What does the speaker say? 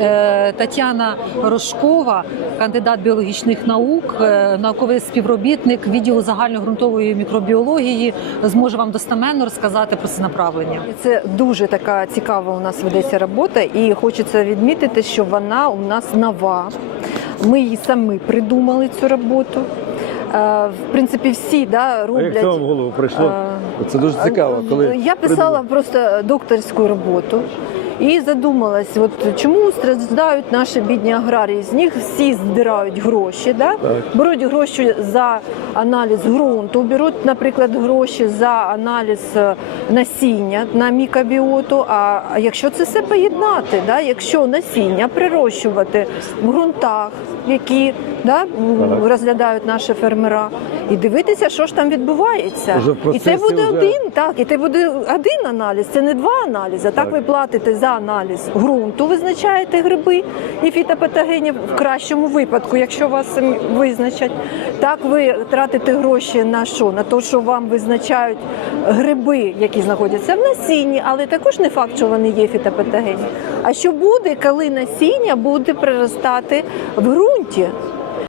Е, Тетяна Рожкова, кандидат біологічних наук, е, науковий співробітник відділу загальногрунтової мікробіології, зможе вам достеменно розказати про це направлення. Це дуже така цікава у нас ведеться робота, і хочеться відмітити, що вона у нас нова. Ми її самі придумали цю роботу. Е, В принципі, всі да, А роблять. як це вам в голову прийшло? Це дуже цікаво. Коли Я писала просто докторську роботу і задумалась, от чому страждають наші бідні аграрії? З них всі здирають гроші, да? Беруть гроші за аналіз ґрунту, беруть, наприклад, гроші за аналіз е, насіння на мікробіоту. А якщо це все поєднати, да? якщо насіння прирощувати в ґрунтах, які да, розглядають наші фермера, і дивитися, що ж там відбувається. І це буде вже- один, так, і це буде один аналіз, це не два аналізи. Так, Так. ви платите за аналіз ґрунту, визначаєте гриби і фітопатогенів в кращому випадку, якщо вас визначать. Так ви тратите гроші на що? На те, що вам визначають гриби, які знаходяться в насінні, але також не факт, що вони є фітопатогенні. А що буде, коли насіння буде приростати в ґрунті?